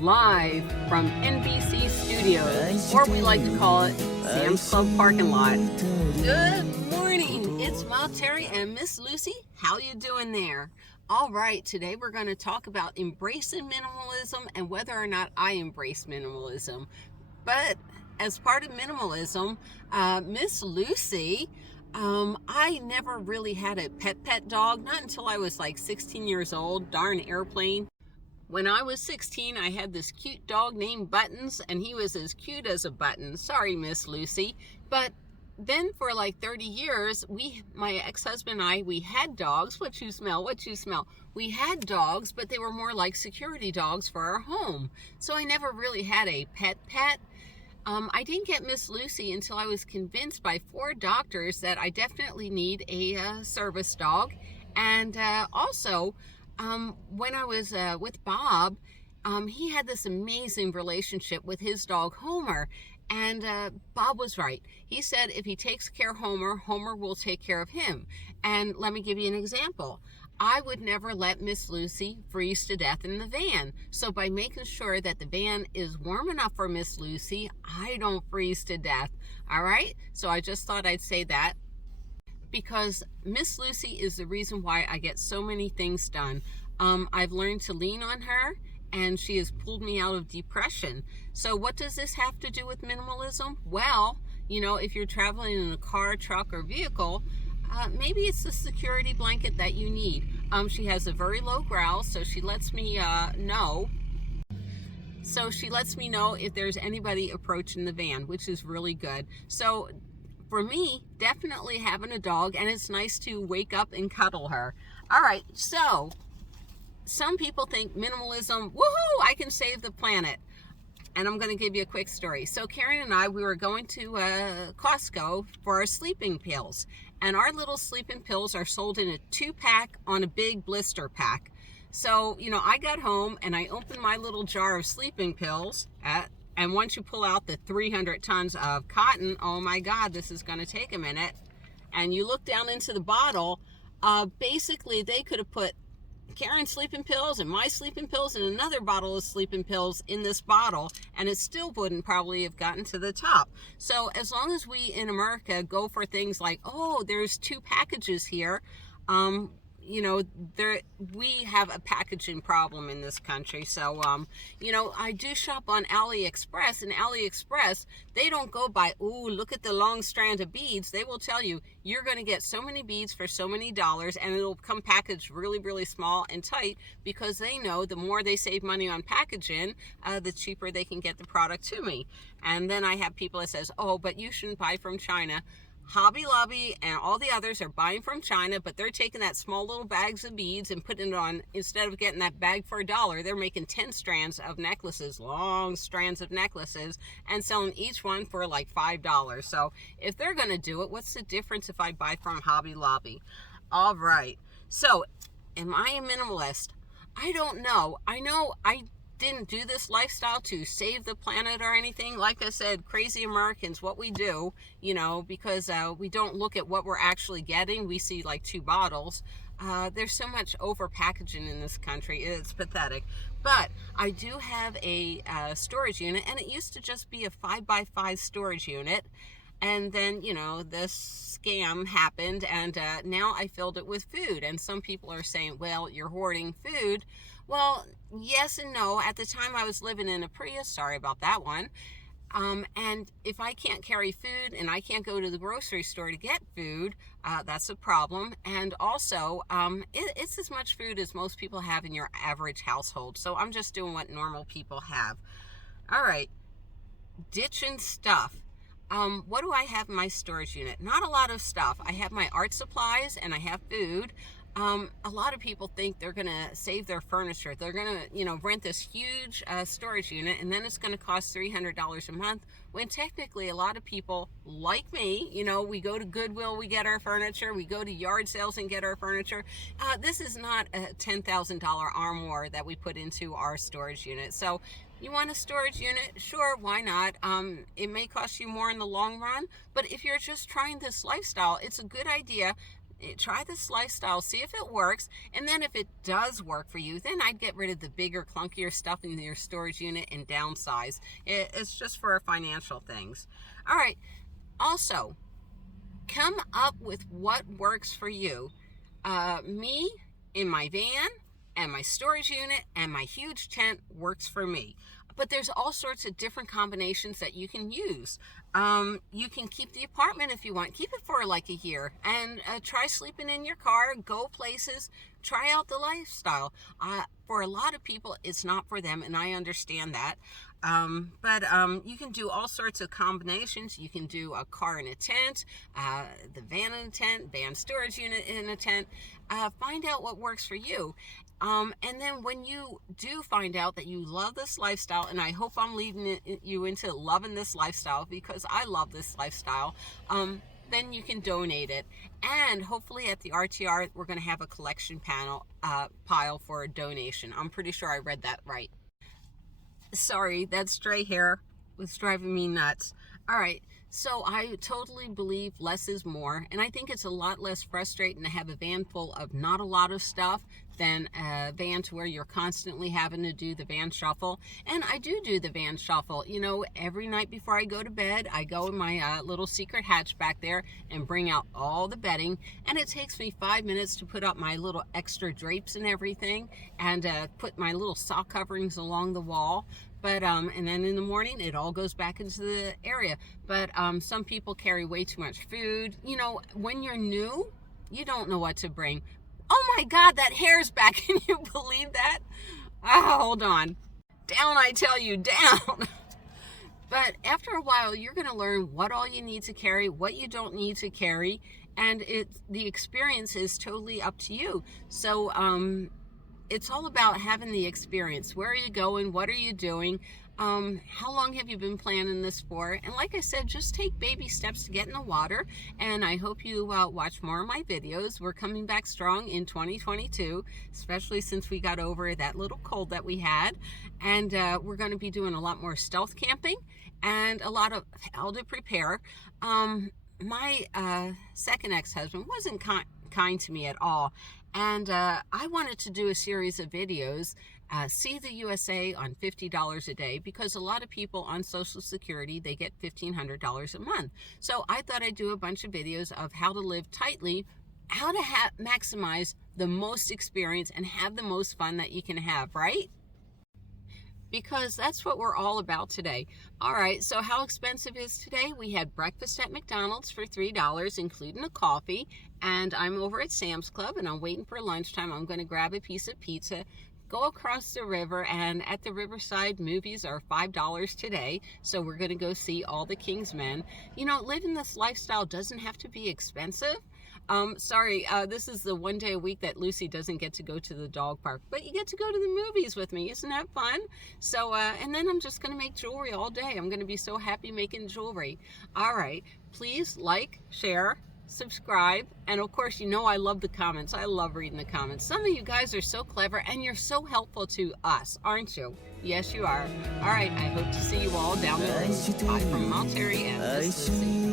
live from NBC Studios, or we like to call it Sam's Club parking lot. Good morning, it's Ma Terry and Miss Lucy. How you doing there? All right, today we're going to talk about embracing minimalism and whether or not I embrace minimalism. But as part of minimalism, Miss Lucy, I never really had a pet dog, not until I was like 16 years old. Darn airplane. When I was 16, I had this cute dog named Buttons, and he was as cute as a button. Sorry, Miss Lucy. But then for like 30 years, my ex-husband and I, we had dogs. What you smell? We had dogs, but they were more like security dogs for our home. So I never really had a pet. I didn't get Miss Lucy until I was convinced by 4 doctors that I definitely need a service dog. And also, when I was with Bob, he had this amazing relationship with his dog Homer, and Bob was right. He said if he takes care of Homer, Homer will take care of him. And let me give you an example. I would never let Miss Lucy freeze to death in the van. So by making sure that the van is warm enough for Miss Lucy, I don't freeze to death. All right? So I just thought I'd say that, because Miss Lucy is the reason why I get so many things done. I've learned to lean on her, and she has pulled me out of depression. So what does this have to do with minimalism? Well, if you're traveling in a car, truck, or vehicle, maybe it's the security blanket that you need. She has a very low growl, so she lets me know. So she lets me know if there's anybody approaching the van, which is really good. So for me, definitely having a dog, and it's nice to wake up and cuddle her. All right, so some people think minimalism, woohoo, I can save the planet. And I'm going to give you a quick story. So Karen and I, we were going to Costco for our sleeping pills. And our little sleeping pills are sold in a 2-pack on a big blister pack. So, I got home and I opened my little jar of sleeping pills and once you pull out the 300 tons of cotton, oh my God, this is going to take a minute. And you look down into the bottle, basically they could have put Karen's sleeping pills and my sleeping pills and another bottle of sleeping pills in this bottle, and it still wouldn't probably have gotten to the top. So as long as we in America go for things like, oh, there's 2 packages here, we have a packaging problem in this country. So, I do shop on AliExpress, and AliExpress, they don't go by, ooh, look at the long strand of beads. They will tell you, you're going to get so many beads for so many dollars, and it'll come packaged really, really small and tight, because they know the more they save money on packaging, the cheaper they can get the product to me. And then I have people that says, oh, but you shouldn't buy from China. Hobby Lobby and all the others are buying from China, but they're taking that small little bags of beads and putting it on, instead of getting that bag for $1, they're making 10 strands of necklaces, long strands of necklaces, and selling each one for like $5. So if they're going to do it, what's the difference if I buy from Hobby Lobby? All right. So am I a minimalist? I don't know. I know I didn't do this lifestyle to save the planet or anything. Like I said, crazy Americans, what we do, because we don't look at what we're actually getting. We see like 2 bottles. There's so much over packaging in this country. It's pathetic. But I do have a storage unit, and it used to just be a 5x5 storage unit. And then, this scam happened, and now I filled it with food. And some people are saying, well, you're hoarding food. Well, yes and no. At the time I was living in a Prius, sorry about that one. And if I can't carry food and I can't go to the grocery store to get food, that's a problem. And also, it's as much food as most people have in your average household. So I'm just doing what normal people have. All right, ditching stuff. What do I have in my storage unit? Not a lot of stuff. I have my art supplies and I have food. A lot of people think they're going to save their furniture. They're going to, rent this huge storage unit, and then it's going to cost $300 a month, when technically a lot of people like me, we go to Goodwill, we get our furniture, we go to yard sales and get our furniture. This is not a $10,000 armoire that we put into our storage unit. So you want a storage unit? Sure, why not? It may cost you more in the long run, but if you're just trying this lifestyle, it's a good idea. Try this lifestyle, see if it works, and then if it does work for you, then I'd get rid of the bigger, clunkier stuff in your storage unit and downsize. It's just for financial things. All right. Also, come up with what works for you. Me in my van and my storage unit and my huge tent works for me. But there's all sorts of different combinations that you can use. You can keep the apartment if you want. Keep it for like a year and try sleeping in your car, go places, try out the lifestyle. For a lot of people, it's not for them, and I understand that. But you can do all sorts of combinations. You can do a car in a tent, the van in a tent, van storage unit in a tent. Find out what works for you. And then when you do find out that you love this lifestyle, and I hope I'm leading you into loving this lifestyle because I love this lifestyle, then you can donate it. And hopefully at the RTR, we're going to have a collection pile for a donation. I'm pretty sure I read that right. Sorry, that stray hair was driving me nuts. All right, so I totally believe less is more, and I think it's a lot less frustrating to have a van full of not a lot of stuff than a van to where you're constantly having to do the van shuffle. And I do the van shuffle. You know, every night before I go to bed, I go in my little secret hatch back there and bring out all the bedding, and it takes me 5 minutes to put up my little extra drapes and everything, and put my little sock coverings along the wall. But and then in the morning it all goes back into the area. But some people carry way too much food. You know, when you're new, you don't know what to bring. Oh my God, that hair's back. Can you believe that? Oh, hold on. Down, I tell you, down. But after a while, you're going to learn what all you need to carry, what you don't need to carry, and the experience is totally up to you. So it's all about having the experience. Where are you going? What are you doing? How long have you been planning this for? And like I said, just take baby steps to get in the water. And I hope you watch more of my videos. We're coming back strong in 2022, especially since we got over that little cold that we had. And we're going to be doing a lot more stealth camping and a lot of how to prepare. My second ex-husband wasn't kind to me at all. And I wanted to do a series of videos, See the USA on $50 a day, because a lot of people on Social Security, they get $1,500 a month. So I thought I'd do a bunch of videos of how to live tightly, how to maximize the most experience and have the most fun that you can have, right? Because that's what we're all about today. All right, so how expensive is today? We had breakfast at McDonald's for $3, including a coffee, and I'm over at Sam's Club, and I'm waiting for lunchtime. I'm going to grab a piece of pizza, go across the river, and at the Riverside, movies are $5 today, so we're going to go see All the King's Men. You know, living this lifestyle doesn't have to be expensive. This is the one day a week that Lucy doesn't get to go to the dog park, but you get to go to the movies with me. Isn't that fun? So, and then I'm just going to make jewelry all day. I'm going to be so happy making jewelry. All right. Please like, share, subscribe, and of course, you know I love the comments. I love reading the comments. Some of you guys are so clever, and you're so helpful to us, aren't you? Yes, you are. All right. I hope to see you all down the road. Bye from Mount Terry and Miss Lucy.